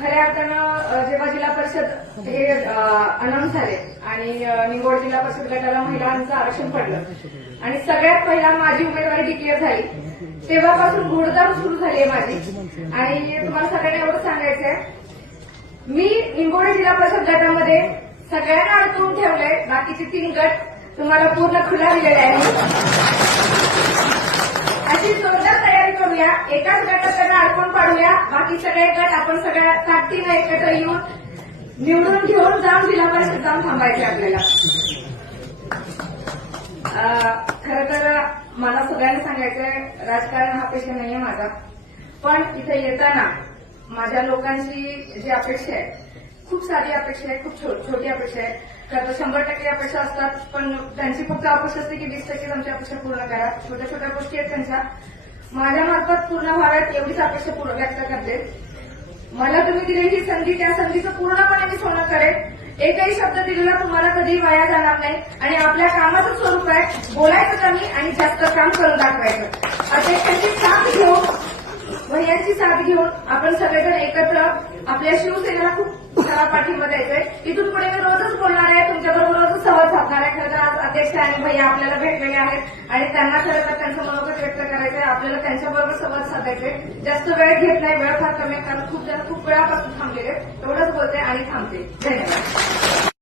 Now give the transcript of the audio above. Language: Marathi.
खऱ्या अर्थानं जेव्हा जिल्हा परिषद हे अनाऊन्स झाले आणि निंगोड जिल्हा परिषद गटाला महिलांचं आरक्षण पडलं आणि सगळ्यात पहिला माझी उमेदवारी डिक्लेअर झाली, तेव्हापासून घोडदौड सुरू झाली आहे माझी. आणि तुम्हाला सगळ्यांना एवढं सांगायचं आहे, मी निंगोड जिल्हा परिषद गटामध्ये सगळ्यांना अडकवून ठेवलंय. बाकीचे 3 गट तुम्हाला पूर्ण खुला दिलेला आहे. अशी जोरदार तयारी करूया, एकाच गटात त्यांना अडकून पाडूया. बाकी सगळे गट आपण सगळ्या ताकदीनं एकत्र येऊन निवडून घेऊन जाऊन जिल्हा परिषद जाऊन थांबायचे आपल्याला. खरं तर मला सगळ्यांना सांगायचंय, राजकारण हा पेशा नाहीये माझा, पण इथे येताना माझ्या लोकांची जी अपेक्षा आहे, खूप सारी अपेक्षा आहे, खूप छोटी अपेक्षा आहे. खरं तर 100% अपेक्षा असतात, पण त्यांची फक्त अपेक्षा असते की 20% आमची अपेक्षा पूर्ण करा. छोट्या छोट्या गोष्टी आहेत त्यांच्या, माझ्या मार्फत पूर्ण व्हाव्यात एवढीच अपेक्षा व्यक्त करते. मला तुम्ही दिलेली संधी, त्या संधीचं पूर्णपणे मी सोनं करेन. एकही शब्द दिलेला तुम्हाला कधी वाया जाणार नाही. आणि आपल्या कामाचं स्वरूप आहे बोलायचं कमी आणि जास्त काम करून दाखवायचं. अध्यक्षांची साथ घेऊन, भैयांची साथ घेऊन आपण सगळेजण एकत्र आपल्या शिवसेनेला खूप सारा पाठिंबा द्यायचंय. इथून पुढे मी रोजच बोलणार आहे, तुमच्याबरोबर रोजच संवाद साधणार आहे. खरं तर आज अध्यक्ष आणि भैया आपल्याला भेटलेले आहेत आणि त्यांना खरं तर त्यांचं मनोगत व्यक्त करायचंय. आपल्याला त्यांच्याबरोबर संवाद साधायचंय. जास्त वेळ घेत नाही, वेळ फार कमी आहे, कारण खूप जण खूप वेळापासून थांबलेले. एवढंच बोलते आणि थांबते. धन्यवाद.